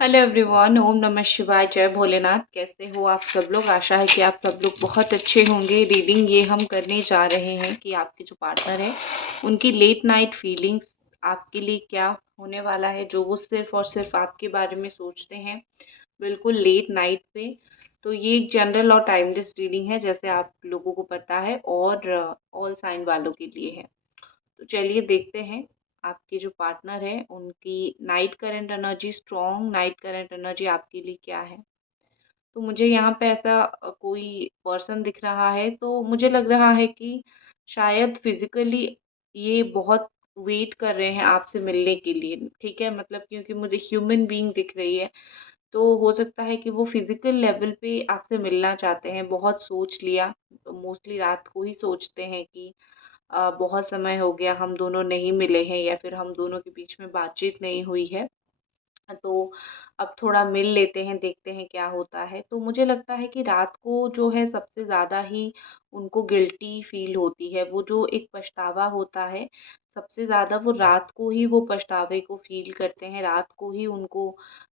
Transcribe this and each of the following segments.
Hello everyone, ओम नमः शिवाय, जय भोलेनाथ। कैसे हो आप सब लोग? आशा है कि आप सब लोग बहुत अच्छे होंगे। रीडिंग ये हम करने जा रहे हैं कि आपके जो पार्टनर है उनकी लेट नाइट फीलिंग्स आपके लिए क्या होने वाला है, जो वो सिर्फ और सिर्फ आपके बारे में सोचते हैं बिल्कुल लेट नाइट पे। तो ये एक जनरल और टाइमलेस रीडिंग है, जैसे आप लोगों को पता है, और ऑल साइन वालों के लिए है। तो चलिए देखते हैं आपके जो पार्टनर है उनकी night current energy, strong night current energy आपके लिए क्या है। तो मुझे यहाँ पे ऐसा कोई पर्सन दिख रहा है, तो मुझे लग रहा है कि शायद फिजिकली ये बहुत वेट कर रहे हैं आपसे मिलने के लिए, ठीक है। मतलब क्योंकि मुझे ह्यूमन बीइंग दिख रही है, तो हो सकता है कि वो फिजिकल लेवल पे आपसे मिलना चाहते हैं। बहुत सोच लिया, तो मोस्टली रात को ही सोचते हैं कि बहुत समय हो गया हम दोनों नहीं मिले हैं, या फिर हम दोनों के बीच में बातचीत नहीं हुई है, तो अब थोड़ा मिल लेते हैं, देखते हैं क्या होता है। तो मुझे लगता है कि रात को जो है सबसे ज़्यादा ही उनको गिल्टी फील होती है। वो जो एक पछतावा होता है, सबसे ज़्यादा वो रात को ही वो पछतावे को फील करते हैं, रात को ही उनको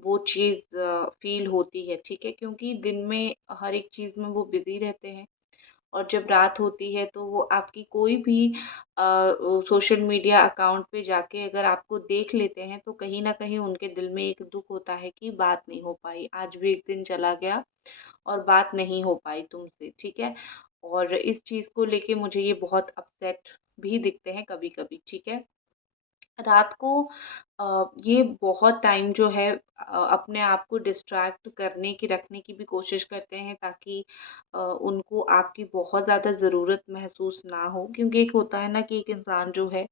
वो चीज़ फील होती है, ठीक है। क्योंकि दिन में हर एक चीज़ में वो बिजी रहते हैं, और जब रात होती है तो वो आपकी कोई भी सोशल मीडिया अकाउंट पे जाके अगर आपको देख लेते हैं, तो कहीं न कहीं उनके दिल में एक दुःख होता है कि बात नहीं हो पाई, आज भी एक दिन चला गया और बात नहीं हो पाई तुमसे, ठीक है। और इस चीज़ को लेके मुझे ये बहुत अपसेट भी दिखते हैं कभी-कभी, ठीक है। रात को ये बहुत टाइम जो है अपने आप को डिस्ट्रैक्ट करने की, रखने की भी कोशिश करते हैं, ताकि उनको आपकी बहुत ज़्यादा ज़रूरत महसूस ना हो। क्योंकि एक होता है ना कि एक इंसान जो है,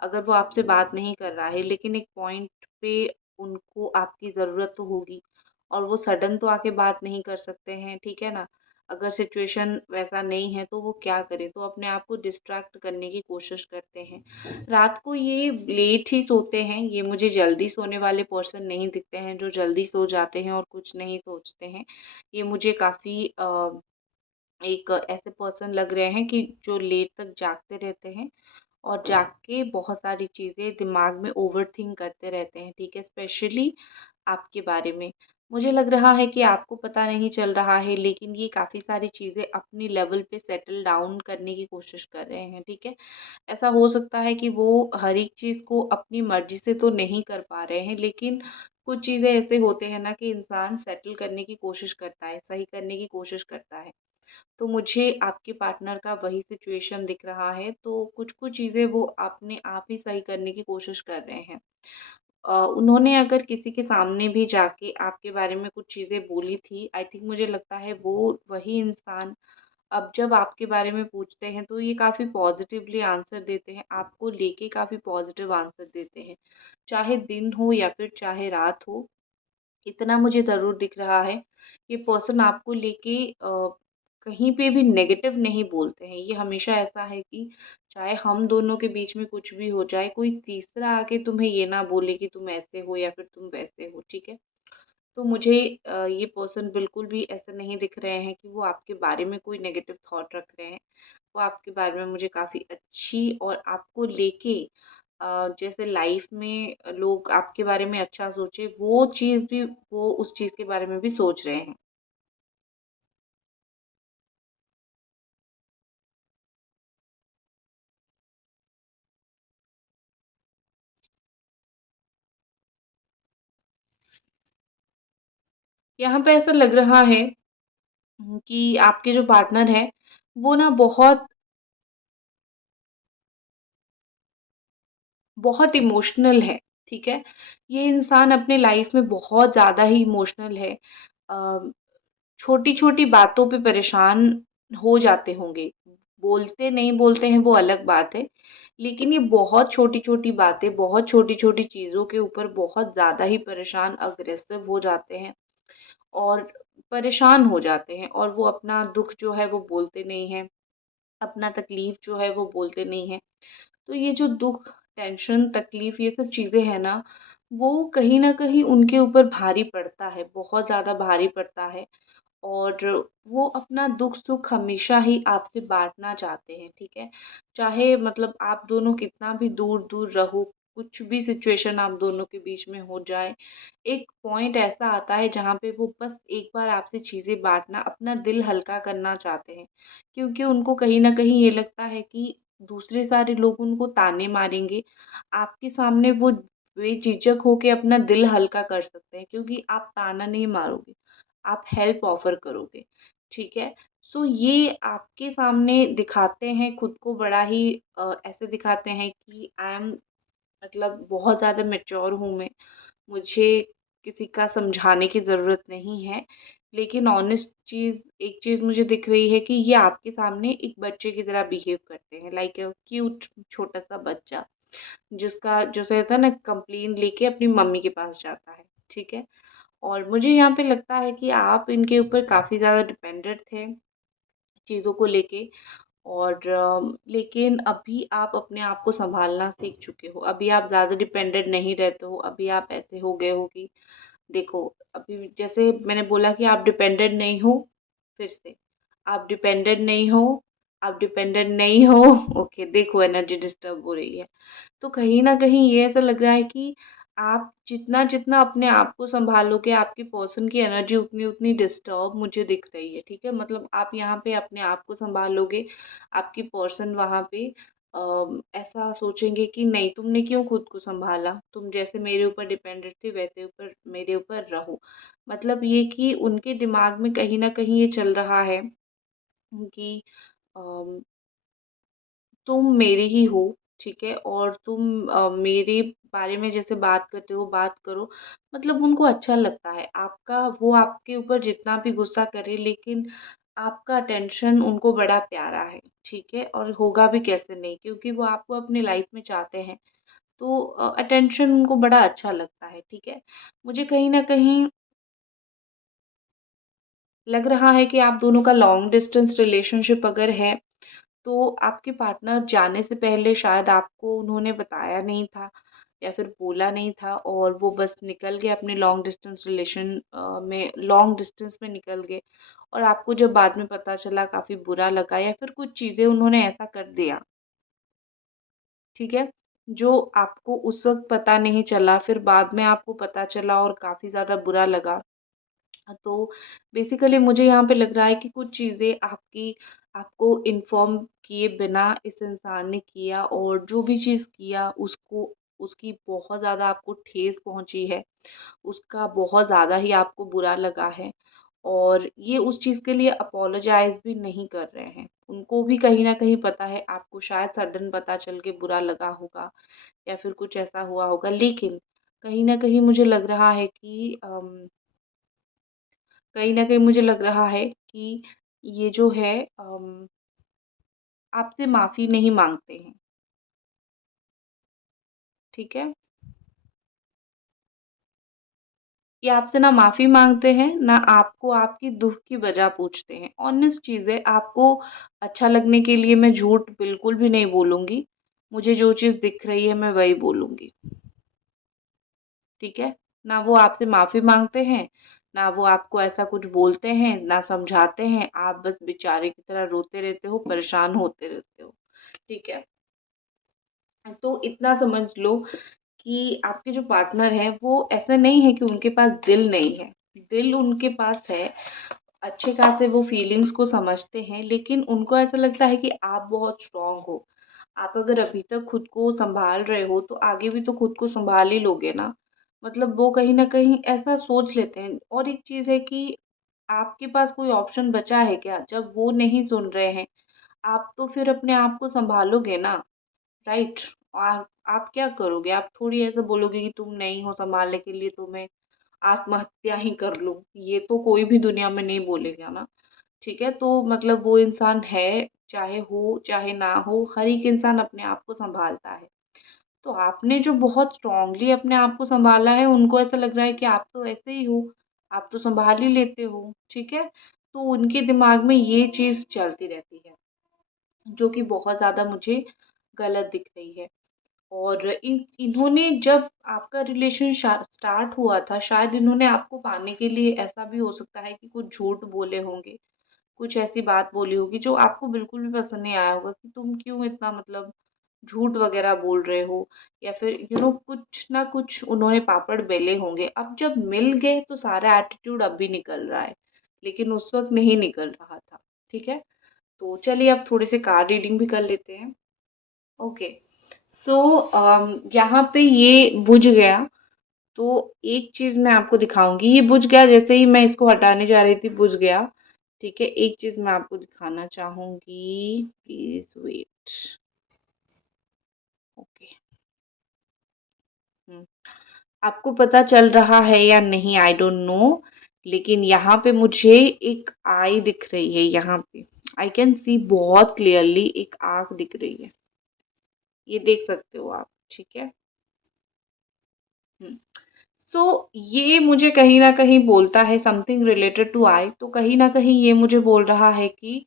अगर वो आपसे बात नहीं कर रहा है, लेकिन एक पॉइंट पे उनको आपकी ज़रूरत तो होगी, और वो सडन तो आके बात नहीं कर सकते हैं, ठीक है ना। अगर सिचुएशन वैसा नहीं है तो वो क्या करें, तो अपने आप को डिस्ट्रैक्ट करने की कोशिश करते हैं। रात को ये लेट ही सोते हैं, ये मुझे जल्दी सोने वाले पर्सन नहीं दिखते हैं, जो जल्दी सो जाते हैं और कुछ नहीं सोचते हैं। ये मुझे काफ़ी एक ऐसे पर्सन लग रहे हैं कि जो लेट तक जागते रहते हैं, और जाग के बहुत सारी चीज़ें दिमाग में ओवरथिंक करते रहते हैं, ठीक है, स्पेशली आपके बारे में। मुझे लग रहा है कि आपको पता नहीं चल रहा है, लेकिन ये काफ़ी सारी चीज़ें अपनी लेवल पे सेटल डाउन करने की कोशिश कर रहे हैं, ठीक है। ऐसा हो सकता है कि वो हर एक चीज़ को अपनी मर्ज़ी से तो नहीं कर पा रहे हैं, लेकिन कुछ चीज़ें ऐसे होते हैं ना कि इंसान सेटल करने की कोशिश करता है, सही करने की कोशिश करता है। तो मुझे आपके पार्टनर का वही सिचुएशन दिख रहा है, तो कुछ-कुछ चीज़ें वो अपने आप ही सही करने की कोशिश कर रहे हैं। उन्होंने अगर किसी के सामने भी जाके आपके बारे में कुछ चीज़ें बोली थी, आई थिंक मुझे लगता है वो वही इंसान अब जब आपके बारे में पूछते हैं, तो ये काफ़ी पॉज़िटिवली आंसर देते हैं, आपको लेके काफ़ी पॉज़िटिव आंसर देते हैं। चाहे दिन हो या फिर चाहे रात हो, इतना मुझे ज़रूर दिख रहा है, ये पर्सन आपको लेके कहीं पे भी नेगेटिव नहीं बोलते हैं। ये हमेशा ऐसा है कि चाहे हम दोनों के बीच में कुछ भी हो जाए, कोई तीसरा आके तुम्हें ये ना बोले कि तुम ऐसे हो या फिर तुम वैसे हो, ठीक है? तो मुझे ये पर्सन बिल्कुल भी ऐसे नहीं दिख रहे हैं कि वो आपके बारे में कोई नेगेटिव थॉट रख रहे हैं। वो आपके बारे में मुझे काफ़ी अच्छी, और आपको लेके जैसे लाइफ में लोग आपके बारे में अच्छा सोचे, वो चीज़ भी वो उस चीज़ के बारे में भी सोच रहे हैं। यहाँ पे ऐसा लग रहा है कि आपके जो पार्टनर हैं, वो ना बहुत बहुत इमोशनल है, ठीक है? ये इंसान अपने लाइफ में बहुत ज़्यादा ही इमोशनल है। अ, छोटी-छोटी बातों पे परेशान हो जाते होंगे। बोलते नहीं बोलते हैं वो अलग बात है, लेकिन ये बहुत छोटी-छोटी बातें, बहुत छोटी-छोटी चीज़ों के ऊपर बहुत ज़्यादा ही परेशान, अग्रेसिव हो जाते हैं, और परेशान हो जाते हैं, और वो अपना दुःख जो है वो बोलते नहीं हैं, अपना तकलीफ़ जो है वो बोलते नहीं हैं। तो ये जो दुःख, टेंशन, तकलीफ़, ये सब चीज़ें हैं ना, वो कहीं न कहीं उनके ऊपर भारी पड़ता है, बहुत ज़्यादा भारी पड़ता है। और वो अपना दुख-सुख हमेशा ही आपसे बाँटना चाहते हैं, ठीक है? चाहे मतलब आप दोनों कितना भी दूर-दूर रहो, कुछ भी सिचुएशन आप दोनों के बीच में हो जाए, एक पॉइंट ऐसा आता है जहाँ पे वो बस एक बार आपसे चीज़ें बाँटना, अपना दिल हल्का करना चाहते हैं। क्योंकि उनको कहीं न कहीं ये लगता है कि दूसरे सारे लोग उनको ताने मारेंगे, आपके सामने वो बेझिझक होके अपना दिल हल्का कर सकते हैं, क्योंकि आप ताना नहीं मारोगे, आप हेल्प ऑफ़र करोगे, ठीक है? सो ये आपके सामने दिखाते हैं खुद को बड़ा ही ऐसे दिखाते हैं कि आई एम मतलब बहुत ज़्यादा मैच्योर हूँ मैं, मुझे किसी का समझाने की ज़रूरत नहीं है। लेकिन ऑनेस्ट चीज़ एक चीज़ मुझे दिख रही है कि ये आपके सामने एक बच्चे की तरह बिहेव करते हैं, लाइक अ क्यूट छोटा-सा बच्चा, जिसका जैसे होता है ना कंप्लेन लेके अपनी मम्मी के पास जाता है, ठीक है? और मुझे यहाँ पे लगता है कि आप इनके ऊपर काफ़ी ज़्यादा डिपेंडेंट थे चीज़ों को लेके, और लेकिन अभी आप अपने आप को सँभालना सीख चुके हो। अभी आप ज़्यादा डिपेंडेंट नहीं रहते हो। अभी आप ऐसे हो गए हो कि देखो, अभी जैसे मैंने बोला कि आप डिपेंडेंट नहीं हो, फिर से आप डिपेंडेंट नहीं हो, आप डिपेंडेंट नहीं हो। ओके, देखो एनर्जी डिस्टर्ब हो रही है। तो कहीं न कहीं ये ऐसा लग रहा है कि आप जितना-जितना अपने आप को सँभालोगे, आपकी पर्सन की एनर्जी उतनी-उतनी डिस्टर्ब मुझे दिख रही है, ठीक है? मतलब आप यहाँ पे अपने आप को सँभालोगे, आपकी पर्सन वहाँ पे ऐसा सोचेंगे कि नहीं, तुमने क्यों खुद को सँभाला? तुम जैसे मेरे ऊपर डिपेंडेंट थी, वैसे ऊपर मेरे ऊपर रहो। मतलब ये कि उनके दिमाग में कहीं न कहीं ये चल रहा है कि अ तुम मेरी ही हो, ठीक है? और तुम मेरे बारे में जैसे बात करते हो, बात करो। मतलब उनको अच्छा लगता है आपका, वो आपके ऊपर जितना भी गुस्सा करे, लेकिन आपका अटेंशन उनको बड़ा प्यारा है, ठीक है? और होगा भी कैसे नहीं, क्योंकि वो आपको अपनी लाइफ में चाहते हैं। तो अटेंशन उनको बड़ा अच्छा लगता है, ठीक है? मुझे कहीं न कहीं लग रहा है कि आप दोनों का लॉन्ग डिस्टेंस रिलेशनशिप अगर है, तो आपके पार्टनर जाने से पहले शायद आपको उन्होंने बताया नहीं था या फिर बोला नहीं था, और वो बस निकल गए अपने लॉन्ग डिस्टेंस रिलेशन में, लॉन्ग डिस्टेंस में निकल गए। और आपको जब बाद में पता चला, काफ़ी बुरा लगा, या फिर कुछ चीज़ें उन्होंने ऐसा कर दिया, ठीक है? जो आपको उस वक़्त पता नहीं चला, फिर बाद में आपको पता चला और काफ़ी ज़्यादा बुरा लगा। तो बेसिकली मुझे यहाँ पे लग रहा है कि कुछ चीज़ें आपकी आपको इन्फॉर्म किए बिना इस इंसान ने किया, और जो भी चीज़ किया उसको उसकी बहुत ज़्यादा आपको ठेस पहुँची है, उसका बहुत ज़्यादा ही आपको बुरा लगा है, और ये उस चीज़ के लिए अपोलोजाइज़ भी नहीं कर रहे हैं। उनको भी कहीं न कहीं पता है, आपको शायद सडन पता चल के बुरा लगा होगा या फिर कुछ ऐसा हुआ होगा, लेकिन कहीं न कहीं मुझे लग रहा है कि कहीं न कहीं मुझे लग रहा है कि ये जो है आपसे माफ़ी नहीं माँगते हैं, ठीक है? ये आपसे ना माफ़ी माँगते हैं, ना आपको आपकी दुःख की वजह पूछते हैं। ऑनेस्ट चीज़ है, आपको अच्छा लगने के लिए मैं झूठ बिल्कुल भी नहीं बोलूँगी। मुझे जो चीज़ दिख रही है मैं वही बोलूँगी, ठीक है? ना वो आपसे माफ़ी माँगते हैं, ना वो आपको ऐसा कुछ बोलते हैं, ना समझाते हैं। आप बस बेचारे की तरह रोते रहते हो, परेशान होते रहते हो, ठीक है? तो इतना समझ लो कि आपके जो पार्टनर हैं वो ऐसा नहीं है कि उनके पास दिल नहीं है, दिल उनके पास है, अच्छे खासे वो फीलिंग्स को समझते हैं, लेकिन उनको ऐसा लगता है कि आप बहुत स्ट्रॉन्ग हो। आप अगर अभी तक खुद को सँभाल रहे हो, तो आगे भी तो खुद को सँभाल ही लोगे ना। मतलब वो कहीं न कहीं ऐसा सोच लेते हैं, और एक चीज़ है कि आपके पास कोई ऑप्शन बचा है क्या? जब वो नहीं सुन रहे हैं, आप तो फिर अपने आप को सँभालोगे ना। राइट। आप क्या करोगे? आप थोड़ी ऐसे बोलोगे कि तुम नहीं हो सँभालने के लिए, तो मैं आत्महत्या ही कर लूँ। ये तो कोई भी दुनिया में नहीं बोलेगा ना, ठीक है? तो मतलब वो इंसान है, चाहे हो, चाहे ना हो, हर एक इंसान अपने आप को सँभालता है। तो आपने जो बहुत स्ट्रॉन्गली अपने आप को सँभाला है, उनको ऐसा लग रहा है कि आप तो ऐसे ही हो, आप तो सँभाल ही लेते हो, ठीक है? तो उनके दिमाग में ये चीज़ चलती रहती है, जो कि बहुत ज़्यादा मुझे गलत दिख रही है। और इन्होंने जब आपका रिलेशन स्टार्ट हुआ था, शायद इन्होंने आपको पाने के लिए ऐसा भी हो सकता है कि कुछ झूठ बोले होंगे, कुछ ऐसी बात बोली होगी जो आपको बिल्कुल भी पसंद नहीं आया होगा कि तुम क्यों इतना मतलब झूठ वगैरह बोल रहे हो, या फिर कुछ ना कुछ उन्होंने पापड़ बेले होंगे। अब जब मिल गए तो सारा एटीट्यूड अब भी निकल रहा है, लेकिन उस वक्त नहीं निकल रहा था। ठीक है, तो चलिए अब थोड़े से कार्ड रीडिंग भी कर लेते हैं। ओके, सो यहाँ पे ये बुझ गया। तो एक चीज मैं आपको दिखाऊंगी, ये बुझ गया, जैसे ही मैं इसको हटाने जा रही थी बुझ गया। ठीक है, एक चीज मैं आपको दिखाना चाहूंगी, प्लीज वेट। ओके, आपको पता चल रहा है या नहीं, आई डोंट नो, लेकिन यहाँ पे मुझे एक आई दिख रही है। यहाँ पे आई कैन सी बहुत क्लियरली एक आंख दिख रही है, ये देख सकते हो आप। ठीक है, तो ये मुझे कहीं ना कहीं बोलता है समथिंग रिलेटेड टू आई। तो कहीं ना कहीं ये मुझे बोल रहा है कि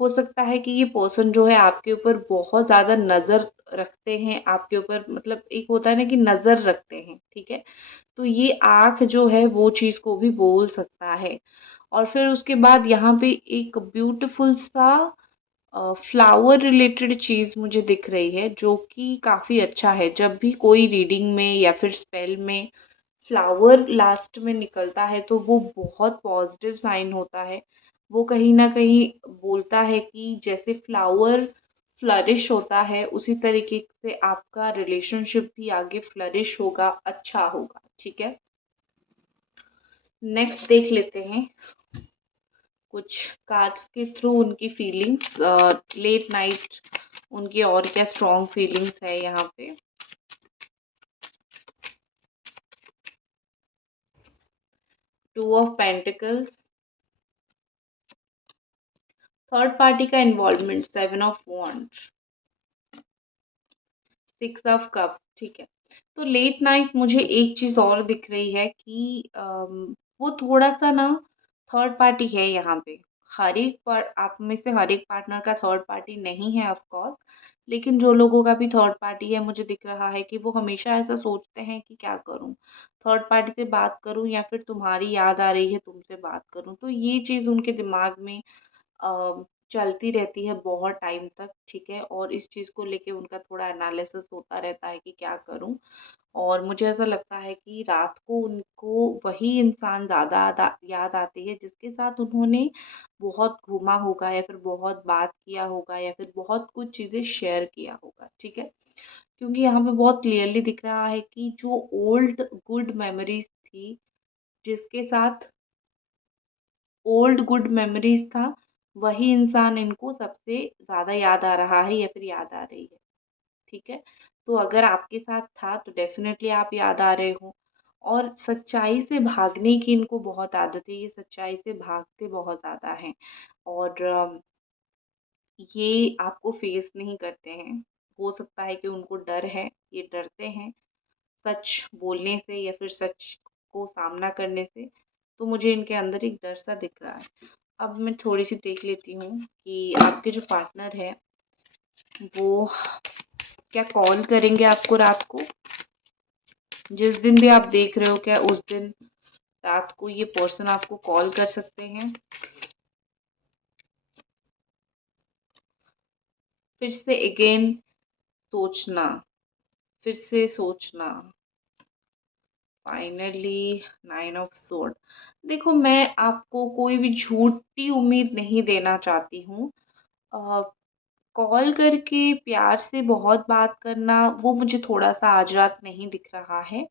हो सकता है कि ये पर्सन जो है आपके ऊपर बहुत ज़्यादा नज़र रखते हैं, आपके ऊपर, मतलब एक होता है ना कि नज़र रखते हैं। ठीक है, तो ये आँख जो है वो चीज़ को भी बोल सकता है। और फिर उसके बाद यहाँ पे एक ब्यूटीफुल सा फ्लावर रिलेटेड चीज़ मुझे दिख रही है, जो कि काफ़ी अच्छा है। जब भी कोई रीडिंग में या फिर स्पेल में फ्लावर लास्ट में निकलता है तो वो बहुत पॉजिटिव साइन होता है। वो कहीं ना कहीं बोलता है कि जैसे फ्लावर फ्लरिश होता है, उसी तरीके से आपका रिलेशनशिप भी आगे फ्लरिश होगा, अच्छा होगा। ठीक है, नेक्स्ट देख लेते हैं कुछ कार्ड्स के थ्रू उनकी फीलिंग्स, लेट नाइट उनकी और क्या स्ट्रॉन्ग फीलिंग्स है यहाँ पे। Two of pentacles, third party का involvement, seven of wand, six of cups. ठीक है, तो लेट नाइट मुझे एक चीज और दिख रही है कि वो थोड़ा सा ना थर्ड पार्टी है यहाँ पे। हर एक आप में से हर एक पार्टनर का थर्ड पार्टी नहीं है ऑफ कोर्स, लेकिन जो लोगों का भी थर्ड पार्टी है, मुझे दिख रहा है कि वो हमेशा ऐसा सोचते हैं कि क्या करूं, थर्ड पार्टी से बात करूं या फिर तुम्हारी याद आ रही है तुमसे बात करूं। तो ये चीज़ उनके दिमाग में चलती रहती है बहुत टाइम तक। ठीक है, और इस चीज़ को लेके उनका थोड़ा एनालिसिस होता रहता है कि क्या करूं। और मुझे ऐसा लगता है कि रात को उनको वही इंसान ज़्यादा याद आती है जिसके साथ उन्होंने बहुत घूमा होगा, या फिर बहुत बात किया होगा, या फिर बहुत कुछ चीज़ें शेयर किया होगा। ठीक है, क्योंकि यहाँ पे बहुत क्लियरली दिख रहा है कि जो ओल्ड गुड मेमोरीज थी, जिसके साथ ओल्ड गुड मेमोरीज था, वही इंसान इनको सबसे ज़्यादा याद आ रहा है या फिर याद आ रही है। ठीक है, तो अगर आपके साथ था तो डेफिनेटली आप याद आ रहे हो। और सच्चाई से भागने की इनको बहुत आदत है, ये सच्चाई से भागते बहुत ज़्यादा हैं। और ये आपको फेस नहीं करते हैं। हो सकता है कि उनको डर है, ये डरते हैं सच बोलने से या फिर सच को सामना करने से। तो मुझे इनके अंदर एक डर सा दिख रहा है। अब मैं थोड़ी सी देख लेती हूँ कि आपके जो पार्टनर है वो क्या कॉल करेंगे आपको रात को। जिस दिन भी आप देख रहे हो, क्या उस दिन रात को ये पर्सन आपको कॉल कर सकते हैं? फिर से अगेन सोचना, फिर से सोचना, फाइनली नाइन ऑफ सोर्ड। देखो, मैं आपको कोई भी झूठी उम्मीद नहीं देना चाहती हूँ। कॉल करके प्यार से बहुत बात करना, वो मुझे थोड़ा सा आज रात नहीं दिख रहा है।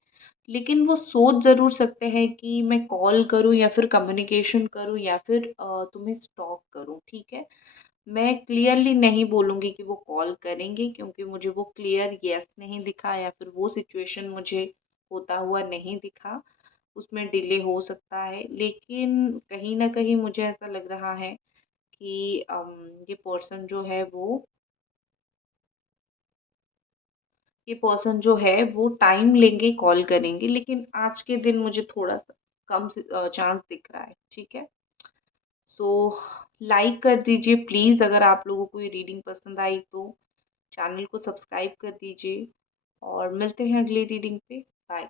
लेकिन वो सोच ज़रूर सकते हैं कि मैं कॉल करूँ या फिर कम्युनिकेशन करूँ या फिर तुम्हें स्टॉक करूँ। ठीक है, मैं क्लियरली नहीं बोलूँगी कि वो कॉल करेंगे, क्योंकि मुझे वो क्लियर यस नहीं दिखा, या फिर वो सिचुएशन मुझे होता हुआ नहीं दिखा। उसमें डिले हो सकता है, लेकिन कहीं न कहीं मुझे ऐसा लग रहा है कि ये पर्सन जो है वो टाइम लेंगे, कॉल करेंगे, लेकिन आज के दिन मुझे थोड़ा-सा कम चांस दिख रहा है। ठीक है? सो लाइक कर दीजिए प्लीज़, अगर आप लोगों को ये रीडिंग पसंद आई तो। चैनल को सब्सक्राइब कर दीजिए और मिलते हैं अगली रीडिंग पे। बाय।